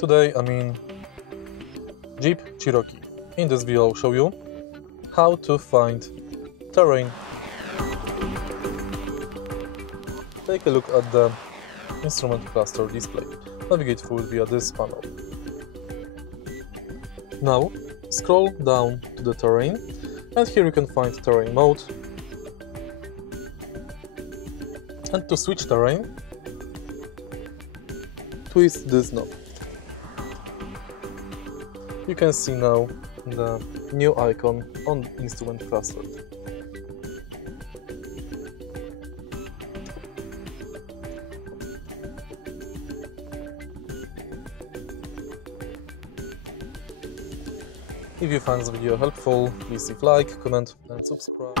Today I'm in JEEP Cherokee. In this video I'll show you how to find terrain. Take a look at the instrument cluster display. Navigate through it via this panel. Now scroll down to the terrain, and here you can find terrain mode. And to switch terrain, twist this knob. You can see now the new icon on the instrument cluster. If you found this video helpful, please leave a like, comment and subscribe.